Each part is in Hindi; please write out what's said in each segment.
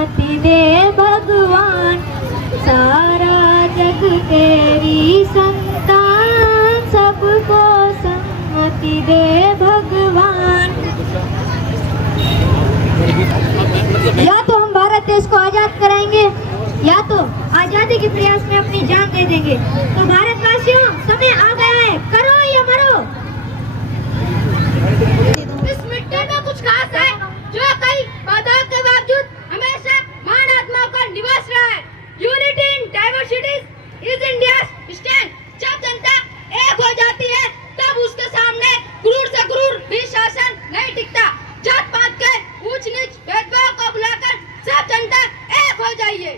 सम्मति दे भगवान, सारा जग तेरी संतान, सबको सम्मति दे भगवान। या तो हम भारत देश को आजाद कराएंगे या तो आजादी के प्रयास में अपनी जान दे देंगे। तो भारतवासियों, समय आ गया है, करो या मरो। इस मिट्टी में कुछ खास है जो कई बाधाओं के बावजूद हमेशा महान आत्माओं का निवास रहा है। Unity in diversity is India's stand. जब जनता एक हो जाती है तब उसके सामने क्रूर से क्रूर भी शासन नहीं टिकता। जात पात के ऊंच नीच भेदभाव को बुलाकर सब जनता एक हो जाइए।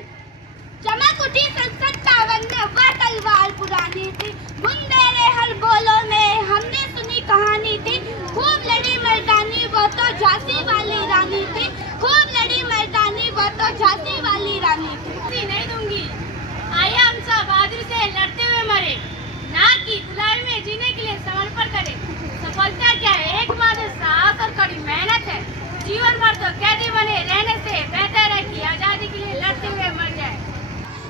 चमक उठी संसद का वन्य, वह तलवार पुरानी थी, बुंदेले हर बोलों में हमने सुनी कहानी थी। खूब लड़ी मर्दानी वो तो झांसी वाली रानी थी, खूब लड़ी मर्दानी वो तो झांसी वाली रानी थी। नहीं दूंगी, आइए हम सब बहादुरी से लड़ते हुए मरे, ना कि गुलामी में जीने के लिए समर्पण करें। सफलता क्या है? एकमात्र साहस और कड़ी मेहनत है। जीवन भर तो कैदी बने रहने से बेहतर है कि आजादी के लिए लड़ते हुए मर जाए।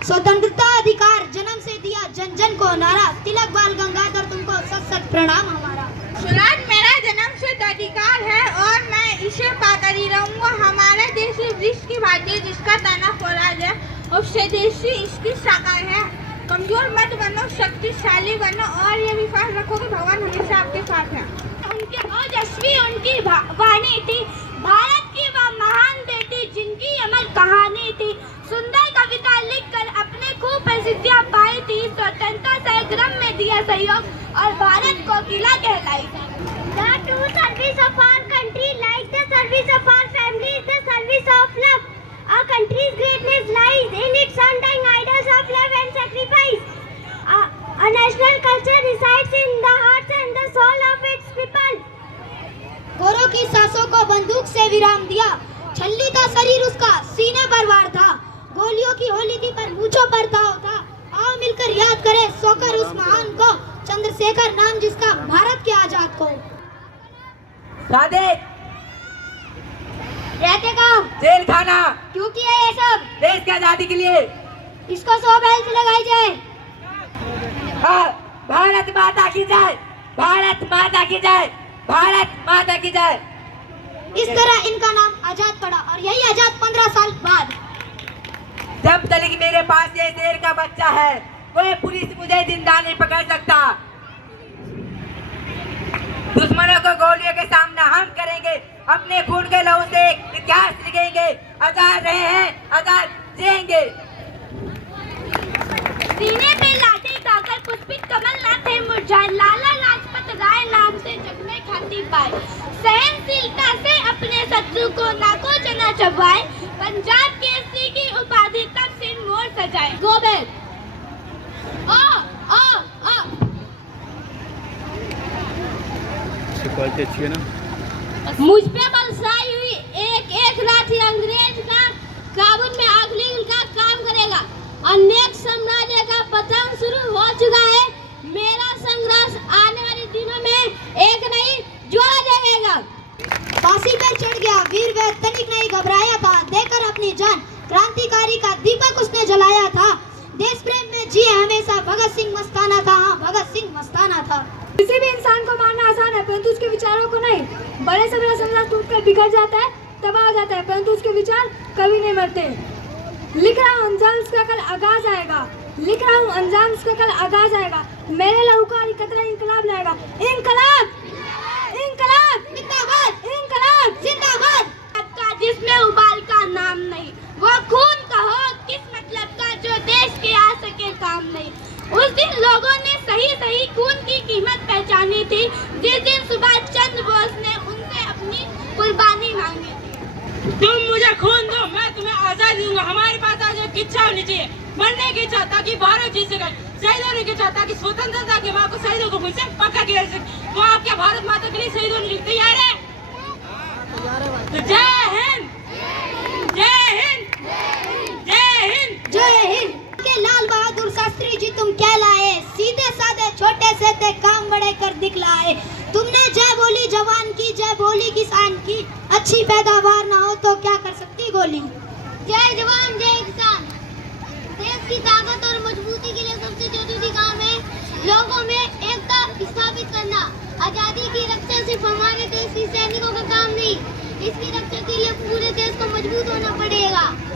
स्वतंत्रता अधिकार जन्म से दिया जन जन को नारा, तिलक बाल गंगाधर तुमको सत सत प्रणाम हमारा। स्वराज मेरा जन्म सिद्ध अधिकार है और मैं इसे पाकर ही रहूंगा। हमारे देश वृक्ष की भांति जिसका तना स्वराज है, उससे देशी इसकी साकार है। कमजोर मत बनो, शक्तिशाली बनो और ये विश्वास रखो कि भगवान हमेशा आपके साथ है। उनके ओजस्वी उनकी वाणी थी, भारत की वह महान बेटी जिनकी अमर कहानी थी। सुंदर कविता लिखकर अपने खूब प्रसिद्धियां पाई थी, स्वतंत्रता संग्राम में दिया सहयोग और भारत को किला कहलाई। The true service of our country, like the service of our family, is the service of love. Our country's greatness lies in its undying ideals of love and sacrifice. A national culture resides in the hearts and the soul of its people. गोरों की सांसों को बंदूक से विराम दिया, छल्ली था शरीर उसका सीने पर वार था, गोलियों की होली थी पर मूंछों पर ताव था। आओ मिलकर याद करें सोकर उस महान को, चंद्रशेखर नाम जिसका भारत के आजाद को। सादे रहते कहाँ? जेल खाना। क्यों किया ये सब? देश की आजादी के लिए। इसको 100 बैल से लगाई जाए। हाँ, भारत माता की जय, भारत माता की जय, भारत माता की जय। इस तरह इनका नाम आजाद पड़ा और यही आजाद 15 साल बाद। जब तक मेरे पास ये शेर का बच्चा है, कोई पुलिस मुझे जिंदा नहीं पकड़ सकता। दुश्मनों को गोलियों के सामना हम करेंगे, अपने खून के लहू से इतिहास लिखेंगे। आजाद रहे हैं, आजाद जिएंगे। सीने पे लाठी खाकर पुष्पित कमल ना थे मुरझाए, लाला लाजपत राय नाम से जग में ख्याति पाए। सहनशीलता से अपने शत्रु को नाको चना चबाए, पंजाब केसरी की उपाधि तक से मोर सजाए। Go back. क्वालिटी अच्छी है ना। मुझ पे बरसाई हुई एक लाठी अंग्रेज का काबुल में आखिरी उनका काम करेगा। अनेक साम्राज्य का पतन शुरू हो चुका है। मेरा संघर्ष आने वाले दिनों में एक नहीं जोड़ा जाएगा। फांसी पर चढ़ गया वीर वह तनिक नहीं घबराया था, देकर अपनी जान क्रांतिकारी का दीपक उसने जलाया था। देश प्रेम में जिए हमेशा भगत सिंह मस्ताना था, हाँ भगत सिंह मस्ताना था। किसी भी इंसान को मारना आसान है परंतु उसके विचारों को नहीं। बड़े से बड़ा समाज टूटकर बिखर जाता है, तबाह हो जाता है, परंतु उसके विचार कभी नहीं मरते। लिख रहा हूँ अंजाम इसका कल आगाज आएगा, लिख रहा हूँ अंजाम इसका कल आगाज आएगा। मेरे लहू का कतरा इंकलाब लाएगा। इंकलाब, इंकलाब जिंदाबाद, इंकलाब जिंदाबाद। जिसमें उबाल का नाम नहीं, वो खून का हो किस मतलब का जो देश के आ सके काम नहीं। उस दिन लोगों ने सही खून की कीमत पहचानी थी, जिस दिन सुभाष चंद्र बोस ने उनसे अपनी कुर्बानी मांगी थी। तुम मुझे खून दो, मैं तुम्हें आजादी दूंगा। हमारे पास आज एक इच्छा होनी चाहिए, मरने की इच्छा ताकि भारत जीत सके, शहीद होने की इच्छा ताकि स्वतंत्रता के माँ को शहीदों को मुझसे पक्का किया जा सके। तो आप क्या भारत माता के लिए शहीद होने के लिए तैयार है? तो जय हिंद, जय हिंद, जय हिंद, जय हिंद। के लाल बहादुर शास्त्री जी तुम क्या लाए, सीधे साधे छोटे से थे काम बड़े कर दिखलाए। तुमने जय बोली जवान की, जय बोली किसान की, अच्छी पैदावार ना हो तो क्या कर सकती गोली। जय जवान जय किसान। देश की ताकत और मजबूती के लिए सबसे जरूरी काम है लोगों में एकता स्थापित करना। आजादी की रक्षा सिर्फ हमारे देश के सैनिकों का काम नहीं, इसकी रक्षा के लिए पूरे देश को मजबूत होना